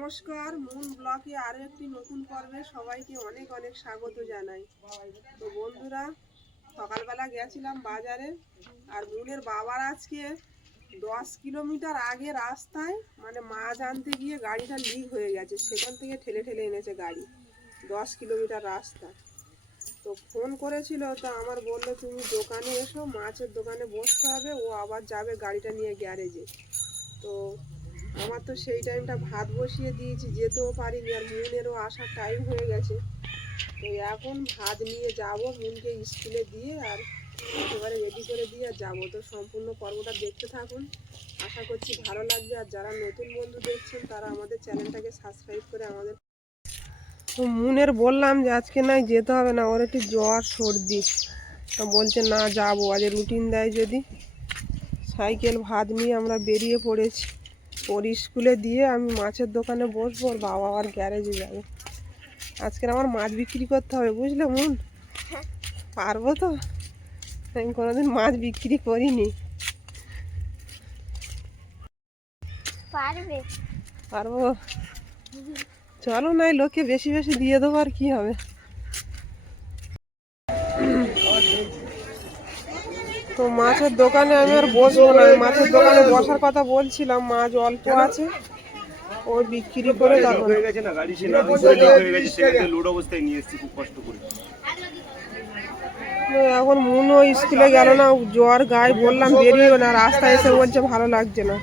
নমস্কার, মুন ব্লগে আরও একটি নতুন পর্বে সবাইকে অনেক অনেক স্বাগত জানাই। তো বন্ধুরা, সকালবেলা গেছিলাম বাজারে, আর মুনের বাবার আজকে 10 কিলোমিটার আগে রাস্তায় মানে মাছ আনতে গিয়ে গাড়িটা লিক হয়ে গেছে। সেখান থেকে ঠেলে ঠেলে এনেছে গাড়ি, 10 কিলোমিটার রাস্তা। তো ফোন করেছিল, তো আমার বললো তুমি দোকানে এসো, মাছের দোকানে বসতে হবে, ও আবার যাবে গাড়িটা নিয়ে গ্যারেজে। তো আমার তো সেই টাইমটা ভাত বসিয়ে দিয়েছি, যেতেও পারিনি, আর মুনেরও আসার টাইম হয়ে গেছে। তো এখন ভাত নিয়ে যাব, মুনকে স্কুলে দিয়ে আর একেবারে রেডি করে দিয়ে আর যাবো। তো সম্পূর্ণ পর্বটা দেখতে থাকুন, আশা করছি ভালো লাগবে। আর যারা নতুন বন্ধু দেখছেন তারা আমাদের চ্যানেলটাকে সাবস্ক্রাইব করে আমাদের। তো মুনের বললাম যে আজকে নাই যেতে হবে না, ওর একটু জ্বর সর্দি। তো বলছে না যাবো, আজ রুটিন দেয় যদি। সাইকেল ভাত নিয়ে আমরা বেরিয়ে পড়েছি। ওর স্কুলে দিয়ে আমি মাছের দোকানে বসবো, ওর বাবা আবার গ্যারেজে যাবে। আজকে আমার মাছ বিক্রি করতে হবে, বুঝলে মুন? পারবো তো? আমি কোনোদিন মাছ বিক্রি করিনি। পারবো? চলো, নাই লোকে বেশি বেশি দিয়ে দেবো, আর কি হবে। তো মাছের দোকানে আমি আর বসবো না, মাছের দোকানে বসার কথা বলছিলাম, মাছ অল্প আছে, ওই বিক্রি করে তারপর এখন মুনও স্কুলে গেল না, জ্বর গায়ে, বললাম বেরিয়েও না, রাস্তায় এসে বলছে ভালো লাগছে না।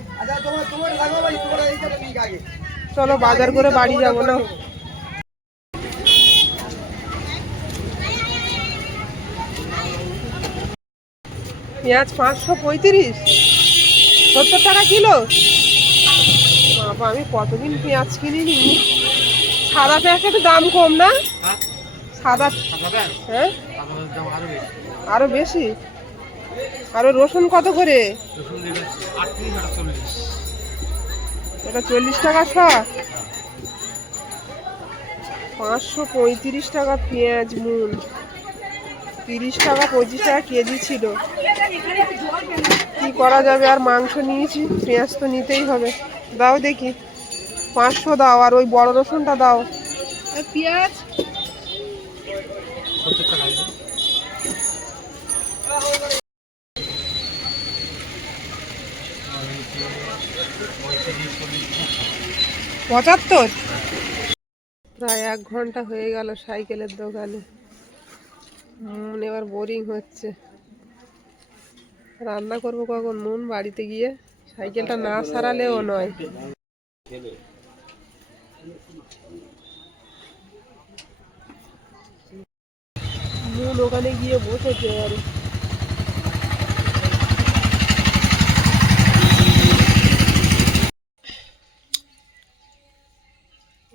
চলো বাজার করে বাড়ি যাবো না। পেঁয়াজ 535, 70 টাকা কিলো। বাবা, আমি কতদিন পেঁয়াজ কিনিনি। সাদা প্যাকেটের দাম কম না? সাদা, হ্যাঁ আরো বেশি। আরো রসুন কত করে? এটা 40 টাকা শ। 535 টাকা পেঁয়াজ। মুন 30 টাকা 25 টাকা কেজি ছিল। কি করা যাবে, আর মাংস নিয়েছি, পেঁয়াজ তো নিতেই হবে। দাও দেখি, 500 দাও, আর ওই বড় রসুনটা দাও। পেঁয়াজ পঁচাত্তর। প্রায় 1 ঘন্টা হয়ে গেল সাইকেলের দোকানে। এবার বোরিং হচ্ছে। রান্না করবো কখন মুন? বাড়িতে গিয়ে সাইকেলটা না সারালেও নয়। মুন ওখানে গিয়ে বসেছে। আর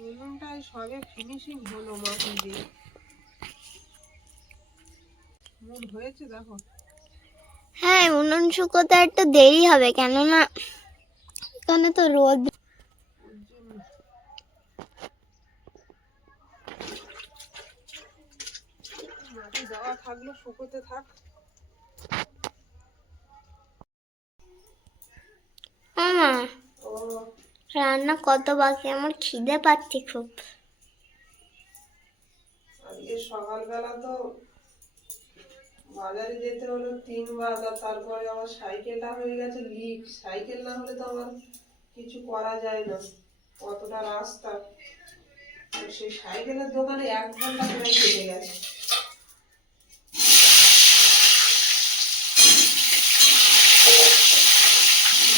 উনুনটাই সবে ফিনিশিং হলো মাটি দিয়ে। মুন হয়েছে দেখো। হ্যাঁ, উনুন শুকোতে একটু দেরি হবে, কেননা এখানে তো রোদ। মাটি দেওয়া থাকলো, শুকোতে থাক। মামা, রান্না কত বাকি? আমার খিদে পাচ্ছে খুব। আজকে সকালবেলা তো বাজারে যেতে হলো 3 বার, আর তারপরে আমার সাইকেলটা হয়ে গেছে লিক। সাইকেল না হলে তো আমার কিছু করা যায় না, কতটা রাস্তা। সেই সাইকেলের দোকানে 1 ঘন্টা প্রায় কেটে গেছে।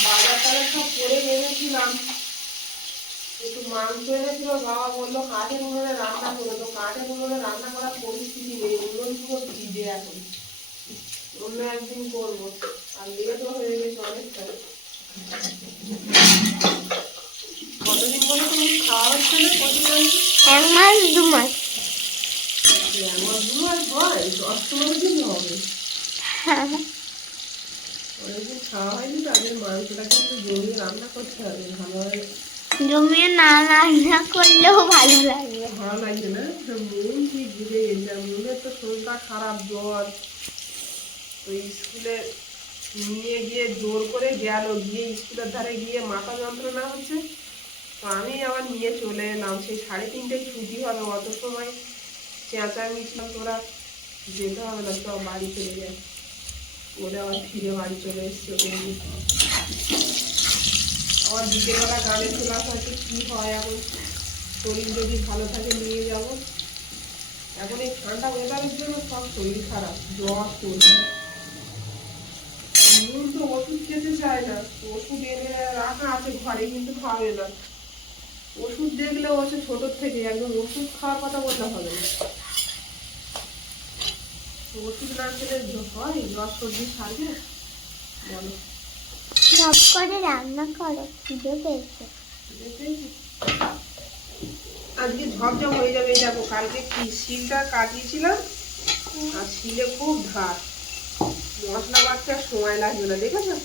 বাজারটারে সব করে এনেছিলাম, একটু মাংস এনেছিল, বাবা বললো কাঠের উনুনে রান্না করো। তো কাঠের উনুনে রান্না করার পরিস্থিতি নেই, উনুন পুরো ভিজে। এখন অন্য একদিন করবো, আর লেটও হয়ে গেছে অনেকটা। কতদিন বলে তুমি খাওয়া হচ্ছে না? কতদিন? 1 মাস 2 মাস। 1 মাস 2 মাস হয়? 10-15 দিন হবে। অনেকদিন খাওয়া হয়নি, তাদের মাংসটাকে একটু জমিয়ে রান্না করতে হবে ভালোভাবে। জমিয়ে না রান্না করলেও ভালো লাগবে। ভালো লাগছে না? মন ঠিক বুঝে গেছে। মনের তো শরীরটা খারাপ, জ্বর। তো স্কুলে নিয়ে গিয়ে জোর করে গেল, গিয়ে স্কুলের ধারে গিয়ে মাথা যন্ত্রণা হচ্ছে। তো আমি আবার নিয়ে চলে এলাম, সেই 3:30টায় ছুটি হবে, অত সময় চেঁচামেচি তোরা যেতে হবে না, সব বাড়ি চলে যায়। ওরা আবার ফিরে বাড়ি চলে এসছে, ওকে নিয়ে। আবার বিকেলবেলা গানের ক্লাস আছে, কি হয় এখন, শরীর যদি ভালো থাকে নিয়ে যাব। এখন এই ঠান্ডা ওয়েদারের জন্য সব শরীর খারাপ, জ্বর চলছে। নুন তো ওষুধ খেতে চায় না, ওষুধ এনে রাখা আছে ঘরে, কিন্তু খাবে না। ওষুধ দেখলে ও হচ্ছে ছোটোর থেকে একদম ওষুধ খাওয়ার কথা বললে হবে না। ওষুধ না খেলে হয় জ্বর সর্দি ছাড়বে বলো? সব করে রান্না করো, খিদে পেয়েছে। আজকে ঝপঝপ হয়ে যাবে। দেখো কালকে কি শিলটা কাটিয়েছিলাম, আর শিলে খুব ধার, মশলা বাটতে আর সময় লাগবে না, দেখেছো?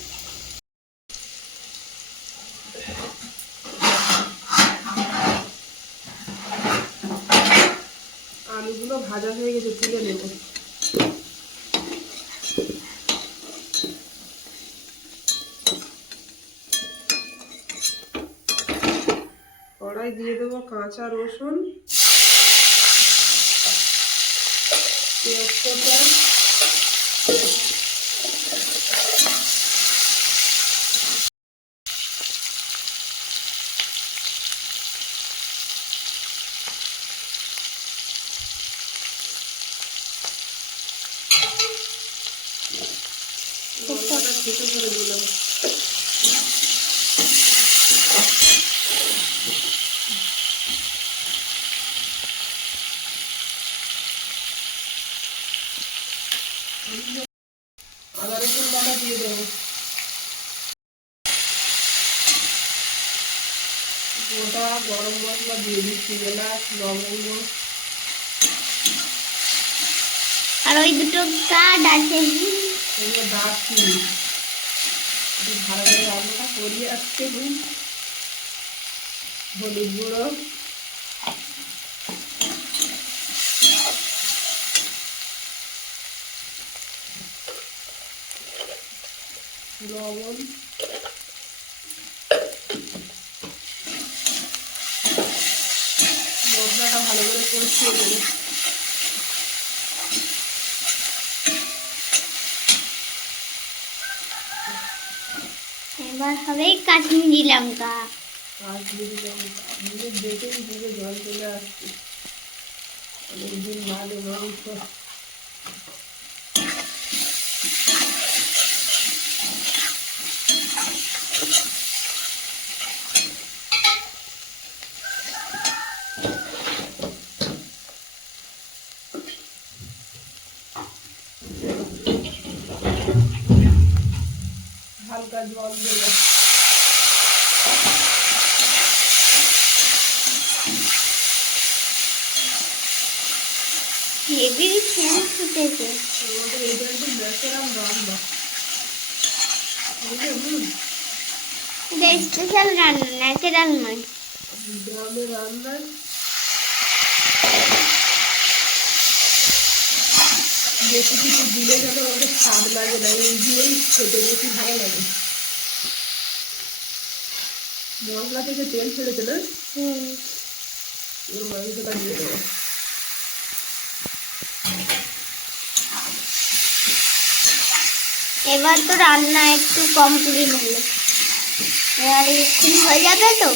আলুগুলো ভাজা হয়ে গেছে, তুলে নেবো। কড়াই দিয়ে দেবো কাঁচা রসুন, তেজপাতা, লঙ্কাটা থেতো করে দিলাম। আদা রসুন বাটা দিয়ে দেবো, গোটা গরম মশলা দিয়ে দিচ্ছি, এলাচ, লবঙ্গ, আর ওই দুটো কার্ড আছে, এগুলো দারচিনি। ভালো করে রান্নাটা করিয়ে আসতে দিন। হলুদ গুঁড়ো, লবণ, মশলাটা ভালো করে কষিয়ে দেবো। এবার হবে কাশ্মীরি লঙ্কা। কাশ্মীরি লঙ্কা নিজে দেখেই দিকে জল চলে আসছে, অনেকদিন বাদে মাংস। হালকা জল দেবো। হেভি সেন্ট ফুটেছে। আমাদের এটা একটু ন্যাচারাল রান্না, স্পেশাল রান্না, ন্যাচারাল নয়। গ্রামের রান্নায় বেশি কিছু দিলে যেন আমাদের স্বাদ লাগে না, এই দিয়েই খেতে বেশি ভালো লাগে। মশলা থেকে তেল ছেড়েছে না, ওর মাংসটা দিয়ে দেবো। এবার তো রান্না একটু কমপ্লিট হলো, এবার এক্ষুনি হয়ে যাবে তো।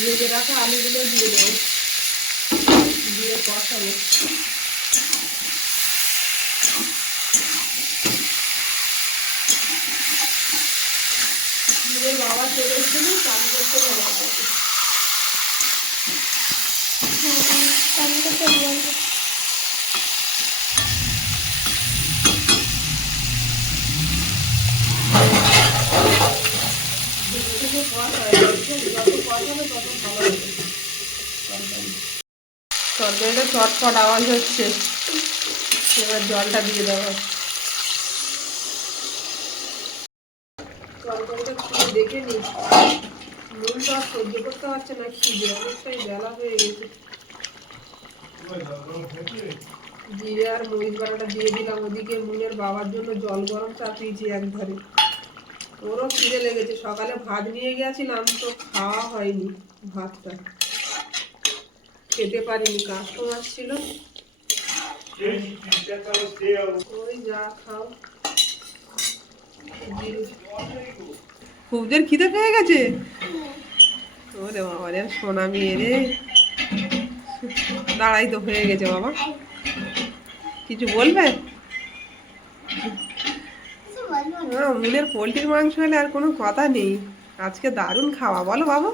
ভেজে রাখা আলুগুলো দিয়ে দেবো, দিয়ে কষাবো। বাবা চলে এসেছিল, চান করতে ভালো লাগে। তরকারিটা চটপট আওয়াজ হচ্ছে, এবার জলটা দিয়ে দেবো। তরকারিটা দেখে নি নুন তো আর সহ্য করতে পারছে না, খিদে অনেকটাই বেলা হয়ে গেছে। জিরে আর মরিচ বাটাটা দিয়ে দিলাম, ওদিকে মুনের বাবার জন্য জল গরম চাপিয়েছি এক ধারে। ওরও খিদে লেগেছে, সকালে ভাত নিয়ে গেছিলাম তো খাওয়া হয়নি, ভাতটা খেতে পারিনি, কাস্টমার ছিল। ওই যা খাও। খুব জোর খিদে পেয়ে গেছে। ওরে বাবা রে, সোনা মেয়ে রে। দাঁড়াই তো, হয়ে গেছে বাবা, কিছু বলবে? মুনের পোলট্রির মাংস হলে আর কোনো কথা নেই। আজকে দারুণ খাওয়া, বলো বাবা।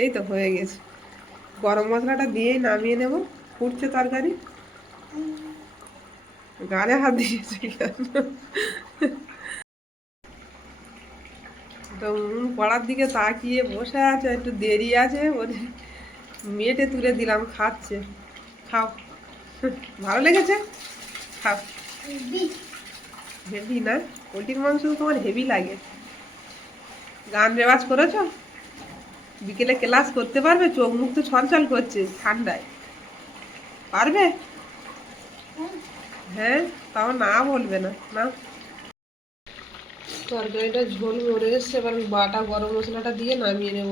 এই তো হয়ে গেছে, গরম মশলাটা দিয়েই নামিয়ে নেব। ফুটছে তরকারি, গালে হাত দিয়েছে কেন? তো মুন পড়ার দিকে তাকিয়ে বসে আছে, একটু দেরি আছে ওদের মেটে তুলে দিলাম, খাচ্ছে। খাও, ভালো লেগেছে, খাও। হেভি না? পোলট্রির মাংস তো তোমার হেভি লাগে। গান রেওয়াজ করেছো? বিকেলে ক্লাস করতে পারবে? চোখ মুখ তো ছলছল করছে ঠান্ডায়, পারবে? হ্যাঁ, তাও না বলবে না। না, তরকারিটা ঝোল মরে এসছে, এবার আমি বাটা গরম মশলাটা দিয়ে নামিয়ে নেব।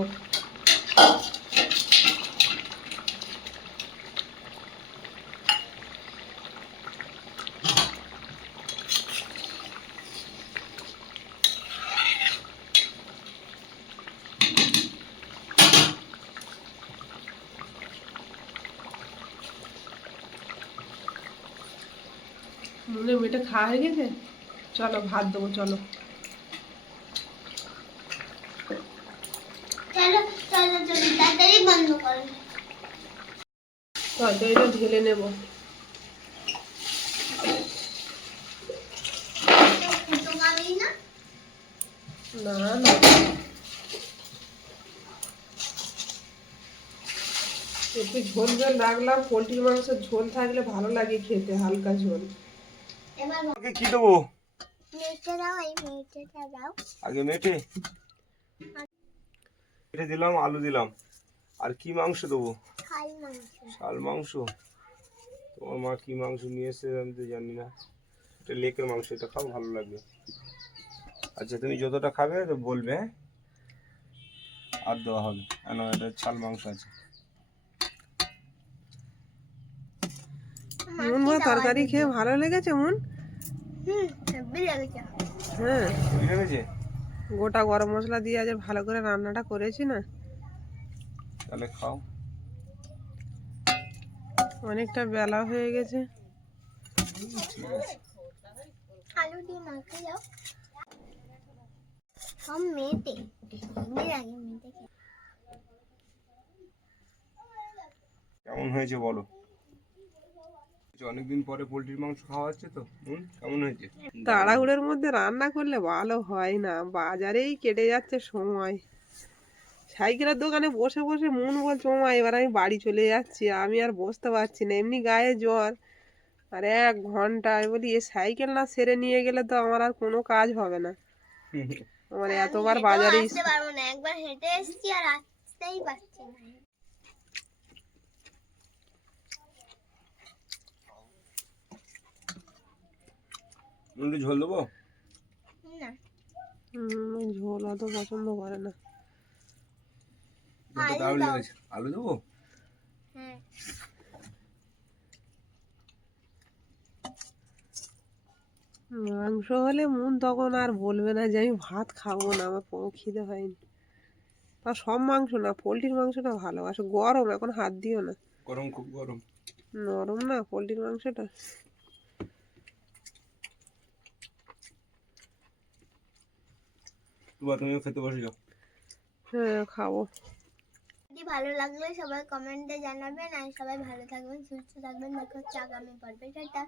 মনে মেয়েটা খাওয়া হয়ে গেছে, চলো ভাত দেবো, চলো। তরকারিটা ঢেলে নেব। না না, একটু ঝোল ঝোল রাখলাম, পোলট্রির মাংসের ঝোল থাকলে ভালো লাগে খেতে, হালকা ঝোল। কি দেবো? আগে মেটে মেটে দিলাম, আলু দিলাম। আর কি মাংস দেবো? শাল মাংস। তোমার মা কি মাংস নিয়ে এসে আমি তো জানি না। এটা লেকের মাংস, এটা খাও, ভালো লাগবে। আচ্ছা, তুমি যতটা খাবে তো বলবে, হ্যাঁ? আর দেওয়া হবে না, এটা ছাল মাংস আছে। মুন মা তরকারি খেয়ে ভালো লেগেছে মুন? হ্যাঁ, বুঝে গেছে? গোটা গরম মশলা দিয়ে আজ ভালো করে রান্নাটা করেছি না, তাহলে খাও। অনেকটা বেলা হয়ে গেছে। ঠিক আছে। আলু দিয়ে মাখে যাও সব মেটে কেমন হয়েছে বলো? অনেকদিন পরে পোলট্রির মাংস খাওয়া হচ্ছে তো, কেমন হয়েছে? তাড়াহুড়োর মধ্যে রান্না করলে ভালো হয় না, বাজারেই কেটে যাচ্ছে সময়। সাইকেলের দোকানে বসে বসে মন বলছে ও মা এবার আমি বাড়ি চলে যাচ্ছি, আমি আর বসতে পারছি না, এমনি গায়ে জ্বর। আর 1 ঘন্টা আমি বলি এ সাইকেল না সেরে নিয়ে গেলে তো আমার আর কোনো কাজ হবে না। আমার এতবার বাজারে আসতে পারবো না, একবার হেঁটে এসেছি আর আসতেই পারছি না। ঝোল দেবো? না, ঝোল অত পছন্দ করে না। এটা দারুণ লেগেছে। আলু দেবো? হ্যাঁ। মাংস হলে মন তখন আর বলবে না যে আমি ভাত খাবো না, আমার কোনো খিদে হয়নি। তা সব মাংস না, পোলট্রির মাংসটা ভালোবাসে। গরম, এখন হাত দিও না, গরম, খুব গরম। নরম না পোলট্রির মাংসটা। তুমিও খেতে বসে যাও। হ্যাঁ, খাবো। যদি ভালো লাগলে সবাই কমেন্টে জানাবেন, আর সবাই ভালো থাকবেন, সুস্থ থাকবেন। দেখা হচ্ছে আগামী পর্বে। টাটা।